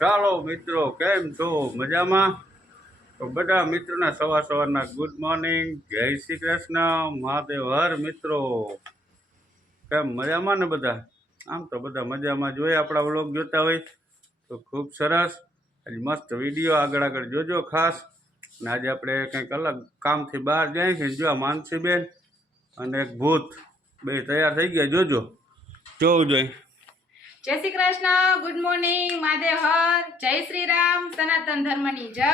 ચાલો મિત્રો, કેમ છો? મજામાં? તો બધા મિત્રોના સવાર સવારના ગુડ મોર્નિંગ. જય શ્રી કૃષ્ણ. મહાદેવ હર મિત્રો. કેમ મજામાં ને બધા? આમ તો બધા મજામાં. જોઈએ આપણા વ્લોગ જોતા હોય તો ખૂબ સરસ. આજે મસ્ત વીડિયો આગળ આગળ જોજો ખાસ. અને આજે આપણે કંઈક અલગ કામથી બહાર જાય છે જો આ માનસીબેન અને એક ભૂત બે તૈયાર થઈ ગયા. જોજો. જોવું જોઈએ. જય શ્રી કૃષ્ણ ગુડ મોર્નિંગ મહાદેવ હર જય શ્રી રામ સનાતન ધર્મની જય.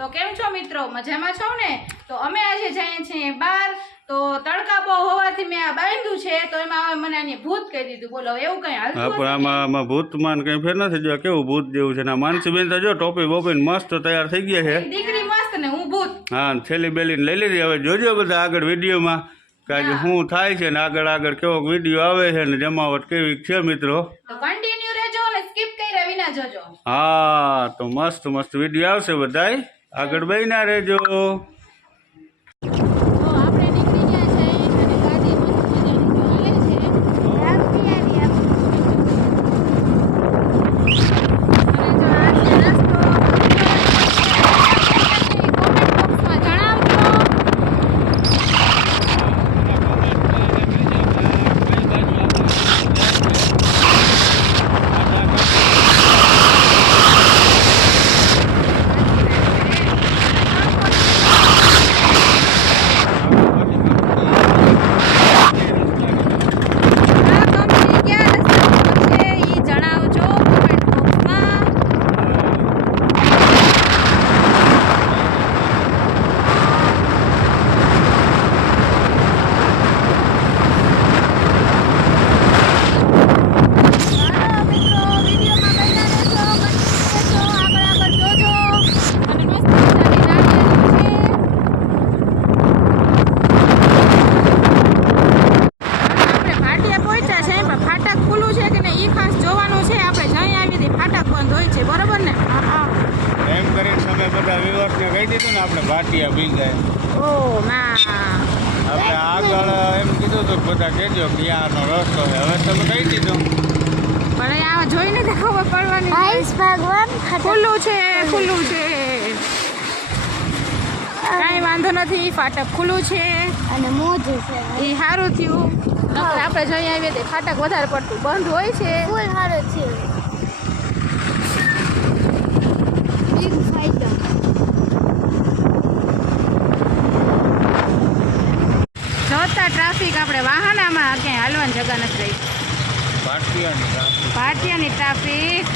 તો કેમ છો મિત્રો? મજામાં છો ને? તો અમે આજે જઈએ છીએ બહાર તો તડકા બહુ હોવાથી મેં આ બાંધ્યું છે તો એમાં હવે મને આને ભૂત કહી દીધું. બોલો એવું કઈ હા હાલતું પણ હશે આમાં ભૂત આમાં ભૂતમાન કંઈ ફેર નથી જો કેવું ભૂત જેવું છે ને? માનસીબેન તો જો ટોપી બોપી મસ્ત તૈયાર થઈ ગયા છે. દીકરી મસ્ત ને હું ભૂત. હા થેલી બેલીને લઈ લીધી. હવે જોજો બધા આગળ વિડીયોમાં. કે આજે શું થાય છે ને આગળ આગળ કેવો વીડિયો આવે છે ને જમાવટ કેવી છે મિત્રો? કન્ટિન્યુ રહેજો અને સ્કીપ કર્યા વિના જજો. હા તો મસ્ત મસ્ત વીડિયો આવશે બધાય. આગળ બહીના રહેજો તો આપણે નીકળી ગયા છે અને ગાડી મસ્ત મજાની હાલે છે અને જો આજનો નાસ્તો કોમેન્ટ બોક્સમાં જણાવજો આ કંપની ક્યાં રસ્તામાં છે ઈ જણાવજો કોમેન્ટ બોક્સમાં ચાલો મિત્રો વિડીયોમાં બન્યા રહેજો કન્ટિન્યુ રહેજો આગળ આગળ જોજો અને મસ્ત મજાની નારિયેળી છે આપણે ભાટિયા પહોંચ્યા છે પણ ફાટક ખુલ્લું છે કે નહીં એ ખાસ જોવાનું છે આપણે જઈ આવી હતી ફાટક બંધ હોય છે બરોબર ને એમ કરીને તમે બધા વિવર્સને કહી દીધું ને આપણે ભાટિયા બી ગયા ઓ માં આપણે આગળ એમ કીધું હતું બધા કહેજો કે યાનો રસ્તો છે. હવે તમે કહી દીધું. પણ આ જોઈને તો ખબર પડવાની આઈસ ભગવાન ખુલ્લું છે ખુલ્લું છે. કાંઈ વાંધો નથી ફાટક ખુલ્લું છે. અને મોજું છે. એ સારું થયું. આપણે જઈ આવીએ તે ફાટક વધારે પડતું બંધ હોય છે. ફૂલ સારું થયું બિગ ફાયદો જોતા ટ્રાફિક આપણે વાહન આમાં ક્યાંય હાલવાની જગા નથી રહી. ભાટિયાની ટ્રાફિક.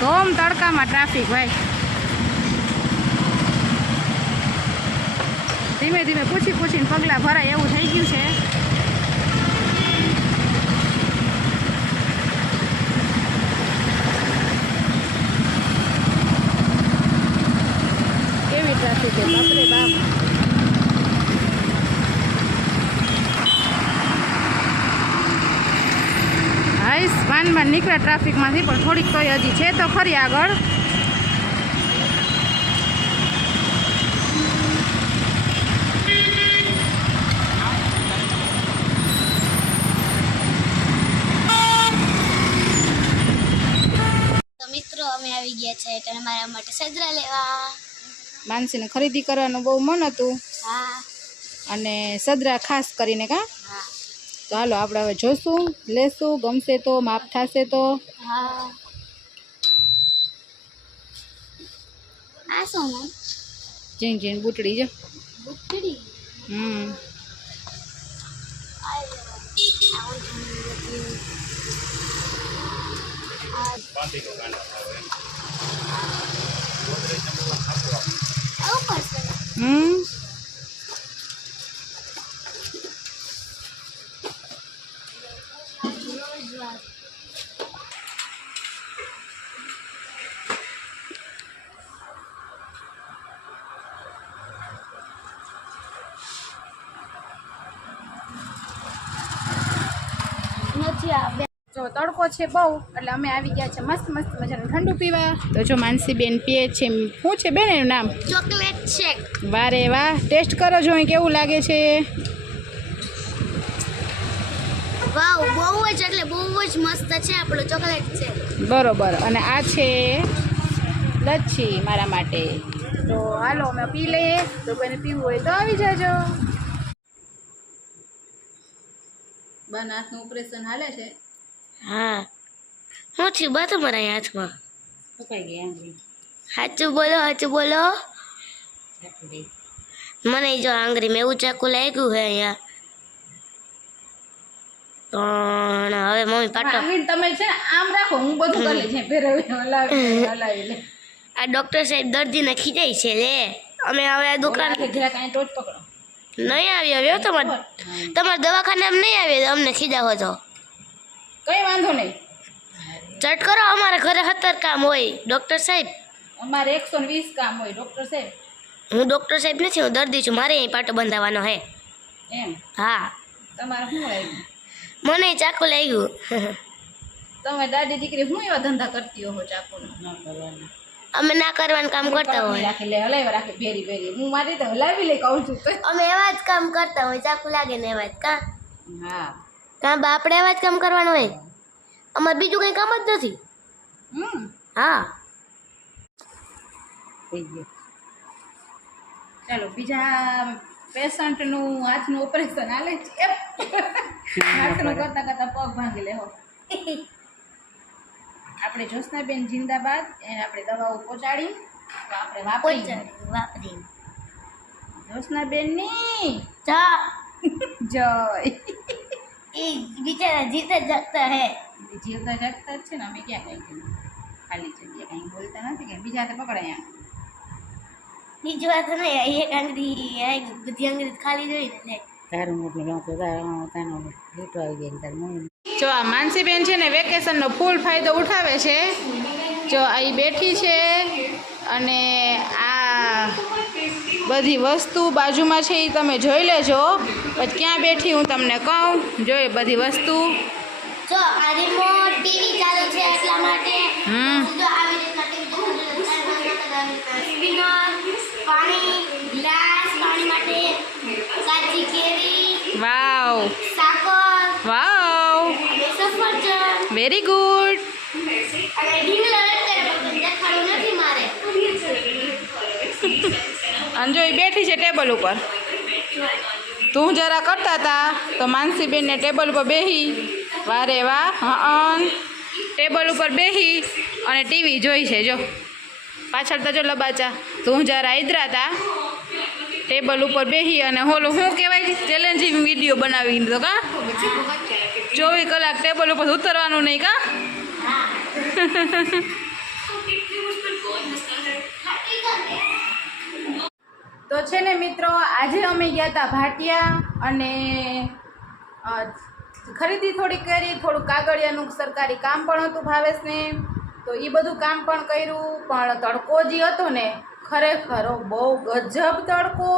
ધોમ તડકામાં ટ્રાફિક ભાઈ. ધીમે ધીમે પૂછી પૂછીને પગલાં ભરાય એવું થઈ ગયું છે કેવી ટ્રાફિક છે બાપરે બાપ હાઈસ વાનમાં નીકળ્યા ટ્રાફિકમાંથી પણ થોડીક તોય હજી છે તો ખરી આગળ. તો મિત્રો અમે આવી ગયા છે એટલે મારા માટે સજરા લેવા. માનસીને ખરીદી કરવાનું બહુ મન હતું. હા. અને સદરા ખાસ કરીને કા? હા. તો હાલો આપણે હવે જોશું લેશું ગમશે તો માપ થશે તો. હા. આ શું નામ જીન જીન બુટડી જો. બુકડી હમ. આવું પડશે. હમ. જો તડકો છે બહુ એટલે અમે આવી ગયા છે મસ્ત મસ્ત મજાનું ઠંડુ પીવા. તો જો માનસી બેન પીએ છે શું છે બેન એનું નામ? ચોકલેટ શેક વારે વાહ ટેસ્ટ કરો જો કેવું લાગે છે. વાવ બહુ જ એટલે બહુ જ મસ્ત છે આપણો ચોકલેટ છે. બરોબર અને આ છે લચ્છી મારા માટે. તો હાલો અમે પી લઈએ. તો કોઈને પીવું હોય તો આવી જાજો. બન હાથનું ઓપરેશન હાલે છે? હા. હું છું બા તમારા હાથમાં? કપાઈ ગઈ આંગળી સાચું બોલો સાચું બોલો. મને જો આંગળી મેં એવું ચાકુ લાગ્યું છે અહીંયા. પણ હવે મમ્મી પાટો તમે છે આમ રાખો હું બધું કરી છે ફેરવી હલાવી હલાવી લે. આ ડોક્ટર સાહેબ દર્દીને ખીજાય છે લે. અમે હવે આ દુકાન કાંઈ ટોચ પકડો. નહીં આવી આવ્યો તમારે તમારા દવાખાનામાં નહીં આવ્યો અમને ખીજાવો તો કંઈ વાંધો નહીં. ચટ કરો અમારા ઘરે સત્તર કામ હોય. ડૉક્ટર સાહેબ. અમારે એકસો વીસ કામ હોય ડૉક્ટર સાહેબ. હું ડૉક્ટર સાહેબ નથી હું દર્દી છું. મારે અહીં પાટો બંધાવવાનો હે. એમ? હા. તમારે શું આવ્યું? મને ચાકુ લાગ્યું. તમે દાદી દીકરી હું એવા ધંધા કરતી હો ચાકુના? અમે ના કરવાનું કામ કરતા હોય. રાખી લે હલાવી રાખે ભેરી ભેરી. હું મારી રીતે હલાવી લે કહું છું અમે એવા જ કામ કરતા હોય ચાકુ લાગે ને એવા જ કા? હા. કાં બા આપણે એવા જ કામ કરવાનું હોય? અમારે બીજું કંઈ કામ જ નથી. હમ. હા. ચાલો બીજા પેશન્ટનું હાથનું ઓપરેશન હાલે છે. હાથનું કરતા કરતા પગ ભાંગી લેહો આપણે જ્યોત્સનાબેન જિંદાબાદ એને આપણે દવાઓ પહોંચાડી તો આપણે વાપરી. વાપરી. જ્યોત્સનાબેનની ચા જય. એ બિચારા જીતા જગતા હે. જીવતા જાગતા જ છે ને અમે ક્યાં કંઈ ખાલી જગ્યા કંઈ બોલતા નથી કે બીજા હાથે પકડાય બીજું વાત નહીં એક આંગળી આ બધી આંગળી ખાલી જોઈ ને તારું મોટું નહોતું તારું તાનો લીટો આવી ગઈ તારું મમ્મી. જો આ માનસીબેન છે ને વેકેશનનો ફૂલ ફાયદો ઉઠાવે છે. જો આ ઈ બેઠી છે અને આ બધી વસ્તુ બાજુમાં છે એ તમે જોઈ લેજો. પછી ક્યાં બેઠી હું તમને કહું. જોઈ બધી વસ્તુ. જો આ રિમોટ ટીવી ચાલુ છે એટલા માટે હમ. જો આવી રીતના ટીવી પાણી ગ્લાસ પાણી માટે કાચી કેરી વાવ વાવ વેરી ગુડ એ બેઠી છે ટેબલ ઉપર. તું જરા કરતા હતા તો માનસીબેનને ટેબલ ઉપર બેહી. વારે વાહ. હં ટેબલ ઉપર બેહી અને ટીવી જોઈ છે, જો. પાછળ તો જો લબાચા. તું જરા ઇદરા હતા ટેબલ ઉપર બેસી અને હોલો શું કહેવાય ચેલેન્જિંગ વીડિયો બનાવી દીધો કા? ચોવીસ કલાક ટેબલ ઉપર ઉતરવાનું નહીં કા? તો છે ને મિત્રો, આજે અમે ગયા હતા ભાટિયા અને ખરીદી થોડી કરી, થોડું કાગળિયાનું સરકારી કામ પણ હતું ભાવેશને. તો એ બધું કામ પણ કર્યું, પણ તડકો જે હતો ને ખરેખર બહુ ગજબ તડકો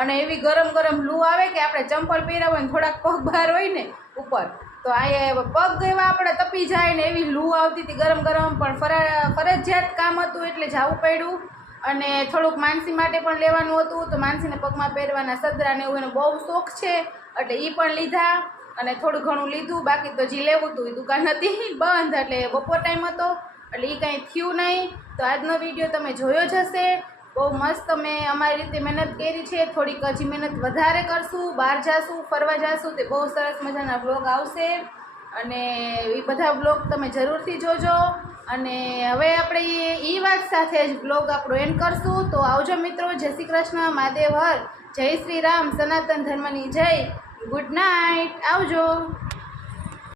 અને એવી ગરમ ગરમ લૂ આવે કે આપણે ચંપલ પહેર્યા હોય ને થોડાક પગ બહાર હોય ને ઉપર, તો આ પગ એવા આપણે તપી જાય ને એવી લૂ આવતી હતી ગરમ ગરમ, પણ ફરા, ફરજિયાત કામ હતું એટલે જવું પડ્યું. અને થોડુંક માનસી માટે પણ લેવાનું હતું, તો માનસીને પગમાં પહેરવાના સદરા ને એવું એનો બહુ શોખ છે, એટલે એ પણ લીધા. અને થોડું ઘણું લીધું, બાકી તો જે લેવું હતું એ દુકાન હતી, બંધ, એટલે બપોર ટાઈમ હતો, એટલે એ કાંઈ થયું નહીં. તો આજનો વીડિયો તમે જોયો જ હશે. બહુ મસ્ત મેં અમારી રીતે મહેનત કરી છે. થોડીક હજી મહેનત વધારે કરશું, બહાર જાશું, ફરવા જાશું, તે બહુ સરસ મજાના બ્લોગ આવશે. અને એ બધા બ્લોગ તમે જરૂરથી જોજો. અને હવે આપણે એ વાત સાથે જ બ્લોગ આપણો એન્ડ કરશું. તો આવજો મિત્રો, જય શ્રી કૃષ્ણ, મહાદેવ હર, જય શ્રી રામ, સનાતન ધર્મની જય. ગુડ નાઇટ આવજો.